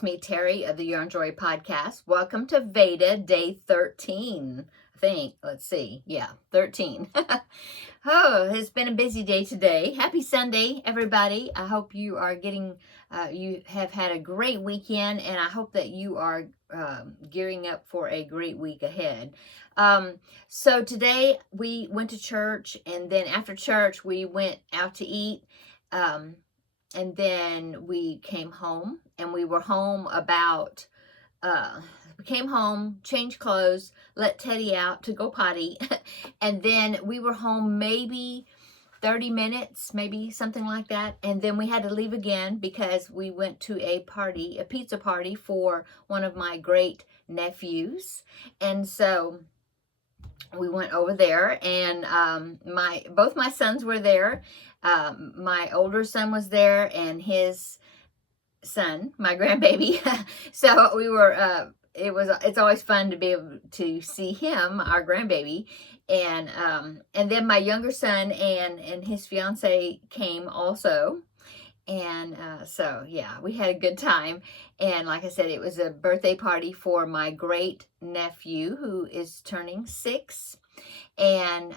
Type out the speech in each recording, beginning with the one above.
it's me, Terry of the Your Joy podcast. Welcome to VEDA day 13. I think, let's see, yeah, 13. Oh, it's been a busy day today. Happy Sunday, everybody. I hope you are you have had a great weekend, and I hope that you are gearing up for a great week ahead. So today we went to church, and then after church we went out to eat. And then we came home, and we were home about, we came home, changed clothes, let Teddy out to go potty, and then we were home maybe 30 minutes, maybe something like that, and then we had to leave again because we went to a party, a pizza party for one of my great nephews, and so we went over there, and both my sons were there. My older son was there, and his son, my grandbaby. So we were. It's always fun to be able to see him, our grandbaby, and then my younger son and his fiance came also. And so, yeah, we had a good time. And like I said, it was a birthday party for my great nephew who is turning 6. And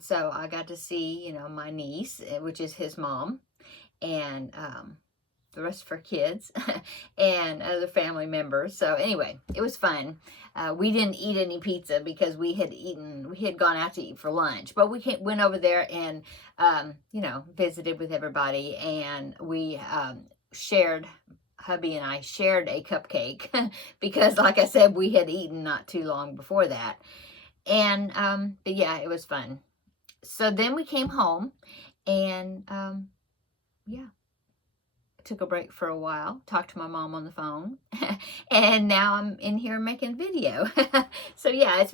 so I got to see, my niece, which is his mom, and the rest of her kids and other family members. So anyway, it was fun. We didn't eat any pizza because we had gone out to eat for lunch, but we went over there and, visited with everybody, and we hubby and I shared a cupcake because, like I said, we had eaten not too long before that. And, but yeah, it was fun. So then we came home, and, yeah, took a break for a while, talked to my mom on the phone, and now I'm in here making video. So yeah, it's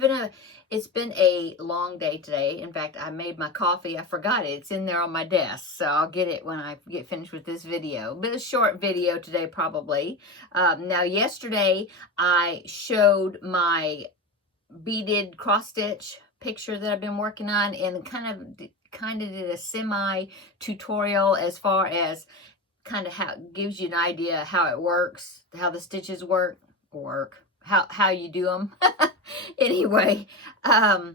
been a long day today. In fact, I made my coffee. I forgot it. It's in there on my desk, so I'll get it when I get finished with this video. But a short video today, probably. Now, yesterday I showed my beaded cross stitch picture that I've been working on, and kind of did a semi tutorial as far as kind of how it gives you an idea how it works, how the stitches work, how you do them. Anyway, I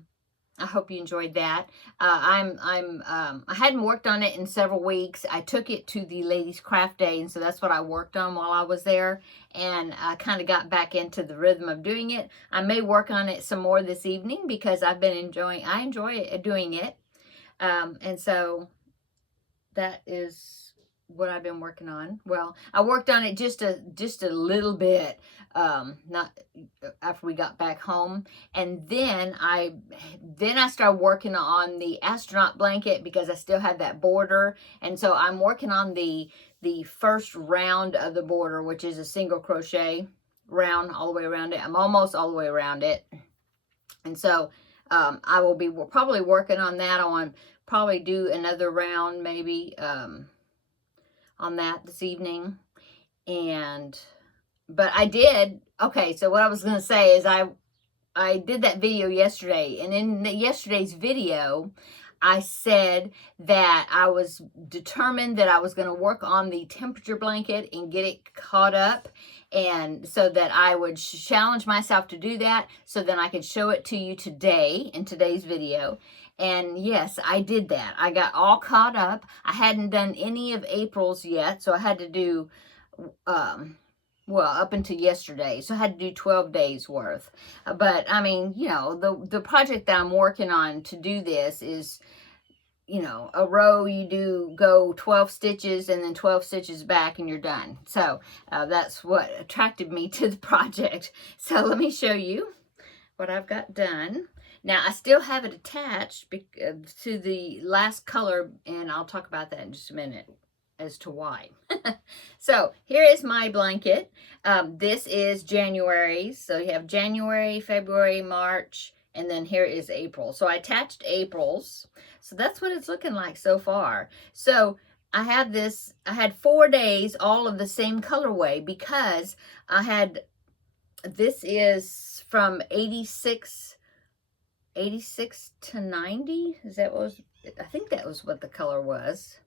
hope you enjoyed that. I hadn't worked on it in several weeks. I took it to the Ladies Craft Day, and so that's what I worked on while I was there, and I kind of got back into the rhythm of doing it. I may work on it some more this evening because I enjoy doing it. And so that is what I've been working on. Well, I worked on it just a little bit, not after we got back home, and then I started working on the astronaut blanket because I still had that border, and so I'm working on the first round of the border, which is a single crochet round all the way around it. I'm almost all the way around it, and so I will be probably working on that. I want to probably do another round maybe on that this evening. But I did, okay, so what I was going to say is I did that video yesterday, and in yesterday's video, I said that I was determined that I was going to work on the temperature blanket and get it caught up, and so that I would challenge myself to do that, so then I could show it to you today in today's video. And yes, I did that. I got all caught up. I hadn't done any of April's yet, so I had to do, up until yesterday. So I had to do 12 days worth. But, I mean, the project that I'm working on to do this is, a row you go 12 stitches and then 12 stitches back and you're done. So that's what attracted me to the project. So let me show you what I've got done. Now, I still have it attached to the last color, and I'll talk about that in just a minute as to why. So, here is my blanket. This is January. So, you have January, February, March, and then here is April. So, I attached April's. So, that's what it's looking like so far. So, I had 4 days all of the same colorway because this is from 86 to 90. I think that was what the color was.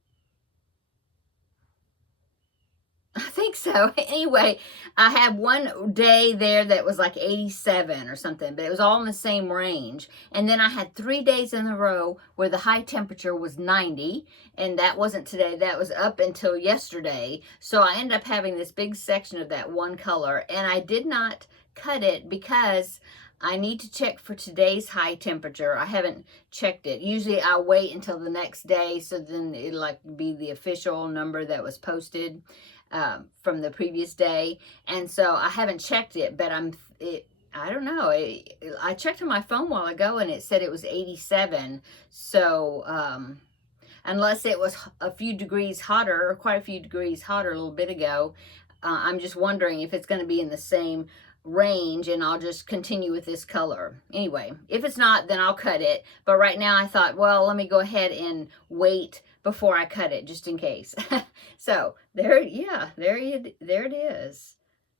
I think so. Anyway, I had one day there that was like 87 or something, but it was all in the same range. And then I had 3 days in a row where the high temperature was 90, and that wasn't today. That was up until yesterday. So I ended up having this big section of that one color, and I did not cut it because I need to check for today's high temperature. I haven't checked it. Usually I wait until the next day, so then it'll like be the official number that was posted from the previous day. And so I haven't checked it, but I don't know. I checked on my phone a while ago and it said it was 87. So unless it was a few degrees hotter, or quite a few degrees hotter a little bit ago, I'm just wondering if it's going to be in the same range, and I'll just continue with this color. Anyway, if it's not, then I'll cut it. But right now I thought, well, let me go ahead and wait before I cut it, just in case. So there, yeah, there it is.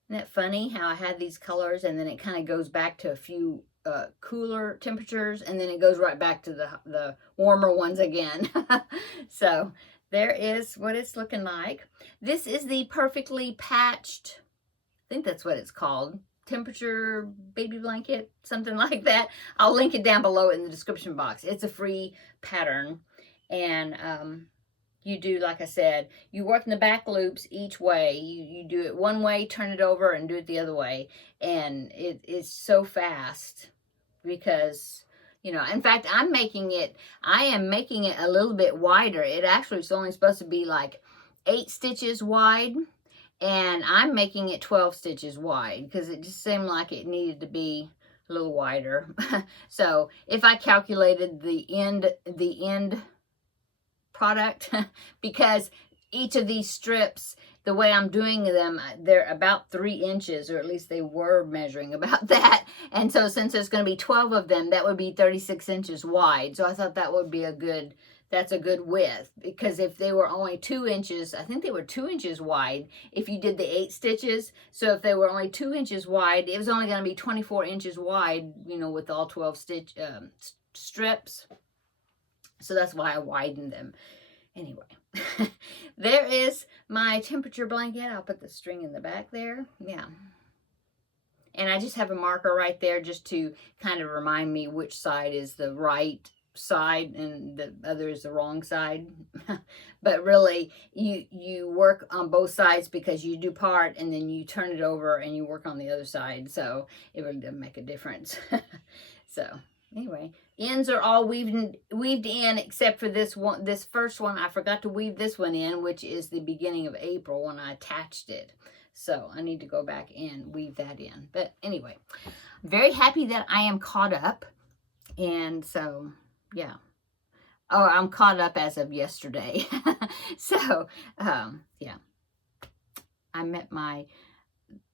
Isn't that funny how I had these colors and then it kind of goes back to a few cooler temperatures, and then it goes right back to the warmer ones again. So there is what it's looking like. This is the perfectly patched, I think that's what it's called, temperature baby blanket, something like that. I'll link it down below in the description box. It's a free pattern, and you do, like I said, you work in the back loops each way. You do it one way, turn it over, and do it the other way, and it is so fast because, you know, in fact, I am making it a little bit wider. It actually is only supposed to be like 8 stitches wide, and I'm making it 12 stitches wide because it just seemed like it needed to be a little wider. So if I calculated the end product, because each of these strips, the way I'm doing them, they're about 3 inches, or at least they were measuring about that. And so since there's going to be 12 of them, that would be 36 inches wide. So I thought that would be that's a good width, because if they were only 2 inches, I think they were 2 inches wide if you did the 8 stitches. So if they were only 2 inches wide, it was only going to be 24 inches wide, you know, with all 12 stitch strips. So that's why I widened them. Anyway, there is my temperature blanket. I'll put the string in the back there. Yeah. And I just have a marker right there just to kind of remind me which side is the right side and the other is the wrong side. But really, you work on both sides, because you do part and then you turn it over and you work on the other side. So it really doesn't make a difference. So anyway, ends are all weaved in except for this first one. I forgot to weave this one in, which is the beginning of April when I attached it. So I need to go back and weave that in. But anyway, very happy that I am caught up. And so, yeah. Oh, I'm caught up as of yesterday. So, yeah. I met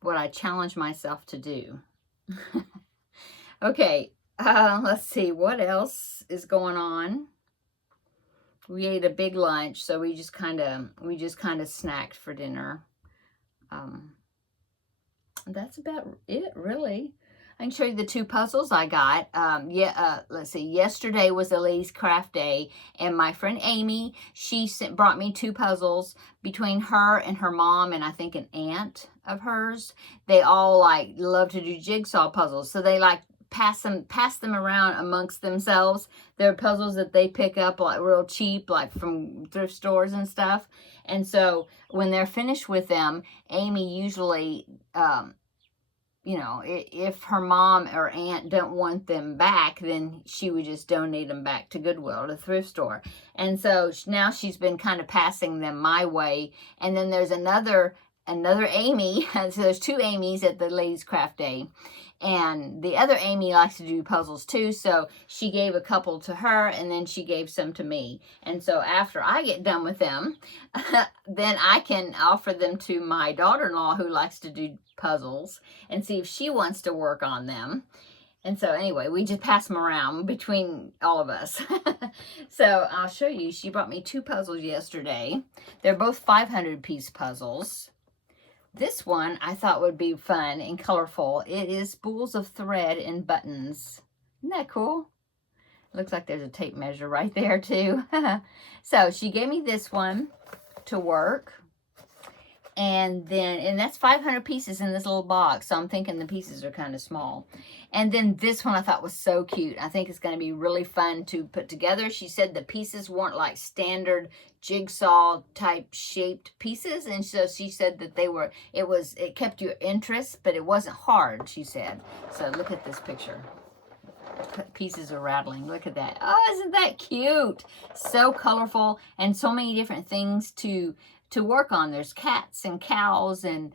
what I challenged myself to do. Okay. Let's see what else is going on. We ate a big lunch, so we just kind of snacked for dinner. That's about it, really. I can show you the 2 puzzles I got. Let's see. Yesterday was the Ladies Craft Day, and my friend Amy, she brought me 2 puzzles. Between her and her mom, and I think an aunt of hers, they all like love to do jigsaw puzzles. So they like pass them around amongst themselves. They're puzzles that they pick up like real cheap, like from thrift stores and stuff. And so when they're finished with them, Amy usually, you know, if her mom or aunt don't want them back, then she would just donate them back to Goodwill or the thrift store. And so now she's been kind of passing them my way. And then there's another Amy. So there's 2 Amys at the Ladies Craft Day. And the other Amy likes to do puzzles too, so she gave a couple to her, and then she gave some to me. And so after I get done with them, then I can offer them to my daughter-in-law, who likes to do puzzles, and see if she wants to work on them. And so anyway, we just pass them around between all of us. So I'll show you. She brought me 2 puzzles yesterday. They're both 500-piece puzzles. This one I thought would be fun and colorful. It is spools of thread and buttons. Isn't that cool? Looks like there's a tape measure right there too. So she gave me this one to work. And that's 500 pieces in this little box. So I'm thinking the pieces are kind of small. And then this one I thought was so cute. I think it's going to be really fun to put together. She said the pieces weren't like standard jigsaw type shaped pieces. And so she said that it kept your interest, but it wasn't hard, she said. So look at this picture. Pieces are rattling. Look at that. Oh, isn't that cute? So colorful and so many different things to work on. There's cats and cows and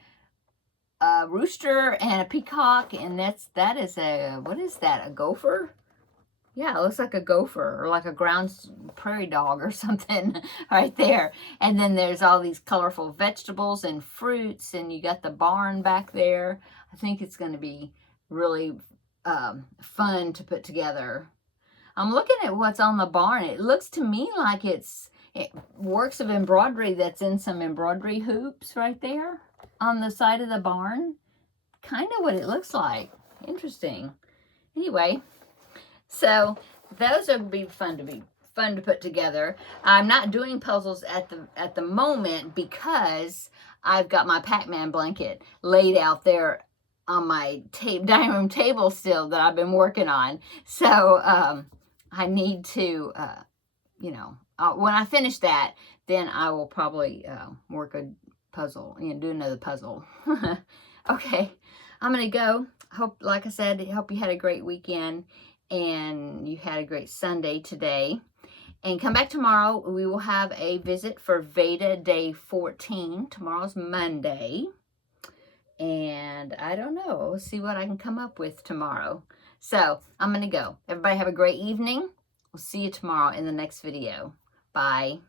a rooster and a peacock, and that is what is that, a gopher? Yeah, it looks like a gopher or like a ground prairie dog or something right there. And then there's all these colorful vegetables and fruits, and you got the barn back there. I think it's going to be really fun to put together. I'm looking at what's on the barn. It looks to me like it's works of embroidery that's in some embroidery hoops right there on the side of the barn. Kind of what it looks like. Interesting. Anyway, so those would be fun to put together. I'm not doing puzzles at the moment because I've got my Pac-Man blanket laid out there on my dining room table still that I've been working on. So I need to, when I finish that, then I will probably work a puzzle, do another puzzle. Okay, I'm going to go. Like I said, I hope you had a great weekend and you had a great Sunday today. And come back tomorrow. We will have a visit for VEDA Day 14. Tomorrow's Monday. And I don't know. We'll see what I can come up with tomorrow. So I'm going to go. Everybody have a great evening. We'll see you tomorrow in the next video. Bye.